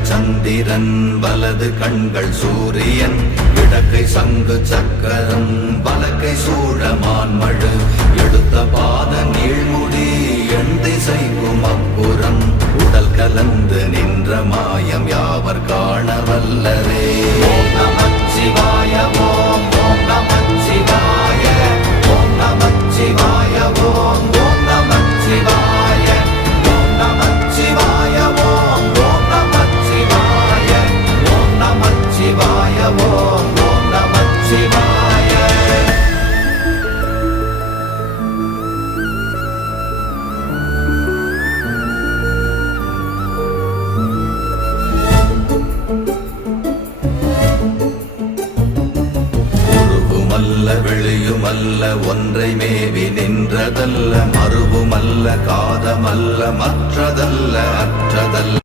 இடத்தில் சந்திரன் வலது கண்கள் சூரியன் இடக்கை சங்கு சக்கரம் வலக்கை சூழமான்மழு எடுத்த பாத நீழ்முடி எண் திசைக்கும் அப்புறம் உடல் கலந்து நின்ற மாயம் யாவர் காண வல்லரே. ஓம் நமச்சிவாய ஓம் ஓம் நமச்சிவாய ஓம் நமச்சிவாய ஓம் ஓம் நமச்சிவாய ஓம் நமச்சிவாய ஓம் ஓம் நமச்சிவாய ஓம் நமச்சிவாய ஓம் ஓம் நமச்சிவாய. வெளியுமல்ல ஒன்றை மேவி நின்றதல்ல மறுவுமல்ல காதமல்ல மற்றதல்ல அற்றதல்ல